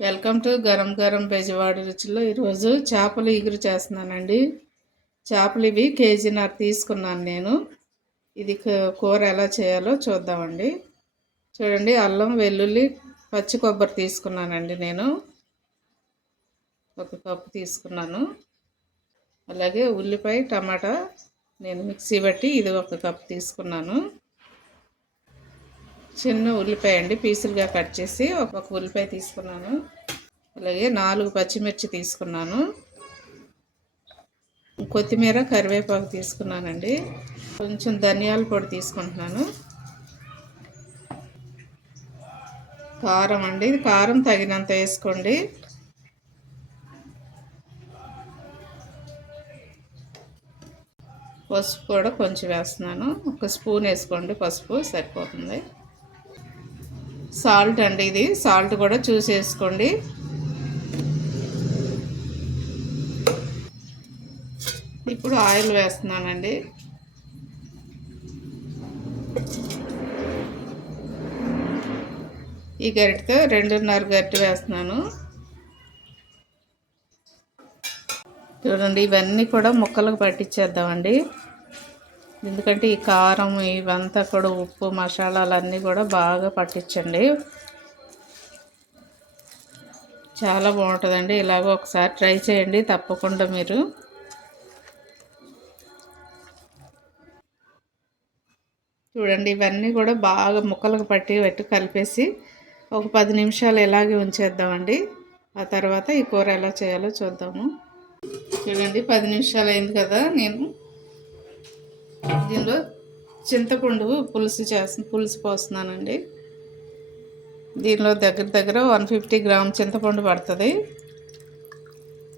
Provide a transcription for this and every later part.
Welcome to garam garam Bezawada రుచిలో ఈరోజు చేపలు ఇగురు చేస్తున్నానండి. చేపలు ఇవి కేజీన్నర తీసుకున్నాను నేను. ఇది కూర ఎలా చేయాలో చూద్దామండి. చూడండి, అల్లం వెల్లుల్లి పచ్చి కొబ్బరి తీసుకున్నానండి. నేను 1 కప్పు తీసుకున్నాను. అలాగే ఉల్లిపాయ టమాటా నేను మిక్సీ బట్టి ఇది 1 కప్పు తీసుకున్నాను. చిన్న ఉల్లిపాయ అండి, పీసులుగా కట్ చేసి ఒక ఉల్లిపాయ తీసుకున్నాను. అలాగే 4 పచ్చిమిర్చి తీసుకున్నాను. కొత్తిమీర కరివేపాకు తీసుకున్నానండి. కొంచెం ధనియాల పొడి తీసుకుంటున్నాను. కారం అండి, కారం తగినంత వేసుకోండి. పసుపు కూడా కొంచెం వేస్తున్నాను. 1 స్పూన్ వేసుకోండి, పసుపు సరిపోతుంది. సాల్ట్ అండి, ఇది సాల్ట్ కూడా చూసి వేసుకోండి. ఇప్పుడు ఆయిల్ వేస్తున్నానండి. ఈ గరిటెతో 2.5 గరిటె వేస్తున్నాను. చూడండి, ఇవన్నీ కూడా ముక్కలకు పట్టించేద్దామండి. ఎందుకంటే ఈ కారం ఇవంతా కూడా ఉప్పు మసాలాలన్నీ కూడా బాగా పట్టించండి. చాలా బాగుంటుందండి. ఇలాగ ఒకసారి ట్రై చేయండి తప్పకుండా మీరు. చూడండి, ఇవన్నీ కూడా బాగా ముక్కలకు పట్టి కలిపేసి ఒక 10 నిమిషాలు ఇలాగే ఉంచేద్దామండి. ఆ తర్వాత ఈ కూర ఎలా చేయాలో చూద్దాము. చూడండి, 10 నిమిషాలు అయింది కదా. నేను దీనిలో చింతపండు పులుసు పోస్తున్నానండి. దీనిలో దగ్గర 150 గ్రామ్ చింతపండు పడుతుంది.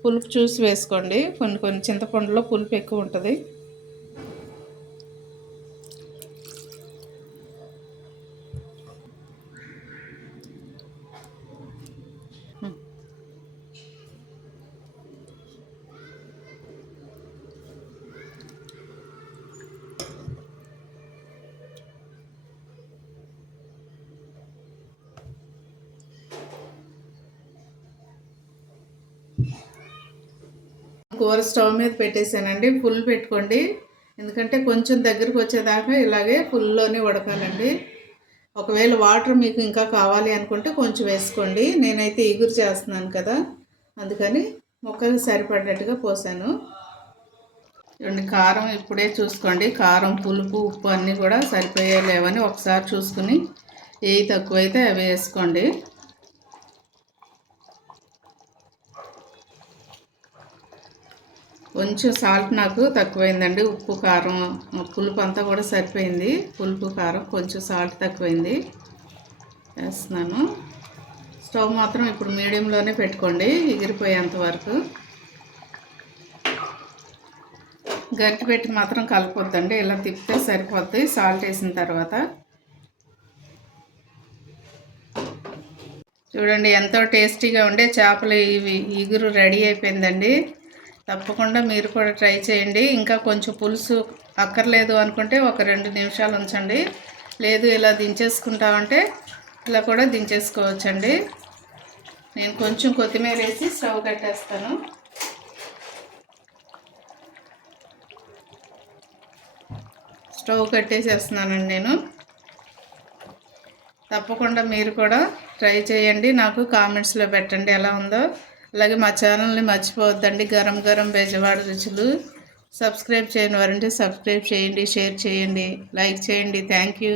పులుపు చూసి వేసుకోండి. కొన్ని చింతపండులో పులుపు ఎక్కువ ఉంటుంది. కూర స్టవ్ మీద పెట్టేసానండి. ఫుల్ పెట్టుకోండి, ఎందుకంటే కొంచెం దగ్గరకు వచ్చేదాకా ఇలాగే ఫుల్లోనే ఉడకాలండి. ఒకవేళ వాటర్ మీకు ఇంకా కావాలి అనుకుంటే కొంచెం వేసుకోండి. నేనైతే ఇగురు చేస్తున్నాను కదా, అందుకని ముక్కకి సరిపడినట్టుగా పోసాను. చూడండి, కారం ఇప్పుడే చూసుకోండి. కారం పులుపు ఉప్పు అన్నీ కూడా సరిపోయా లేవని ఒకసారి చూసుకుని ఏవి తక్కువైతే అవి వేసుకోండి. కొంచెం సాల్ట్ నాకు తక్కువైందండి. ఉప్పు కారం పులుపు అంతా కూడా సరిపోయింది. పులుపు కారం కొంచెం సాల్ట్ తక్కువైంది వేస్తున్నాను. స్టవ్ మాత్రం ఇప్పుడు మీడియంలోనే పెట్టుకోండి ఎగిరిపోయేంత వరకు. గరిటె పెట్టి మాత్రం కలపొద్దండి, ఇలా తిప్పితే సరిపోద్ది సాల్ట్ వేసిన తర్వాత. చూడండి, ఎంతో టేస్టీగా ఉండే చేపలు ఇగురు రెడీ అయిపోయిందండి. తప్పకుండా మీరు కూడా ట్రై చేయండి. ఇంకా కొంచెం పులుసు అక్కర్లేదు అనుకుంటే ఒక 2 నిమిషాలు ఉంచండి. లేదు ఇలా దించేసుకుంటామంటే ఇలా కూడా దించేసుకోవచ్చండి. నేను కొంచెం కొత్తిమీర వేసి స్టవ్ కట్టేస్తాను. స్టవ్ కట్టేసేస్తున్నానండి నేను. తప్పకుండా మీరు కూడా ట్రై చేయండి, నాకు కామెంట్స్లో పెట్టండి ఎలా ఉందో. అలాగే మా ఛానల్ని మర్చిపోవద్దండి, గరం గరం బెజవాడ రుచులు. సబ్స్క్రైబ్ చేయని వారంటే సబ్స్క్రైబ్ చేయండి, షేర్ చేయండి, లైక్ చేయండి. Thank you.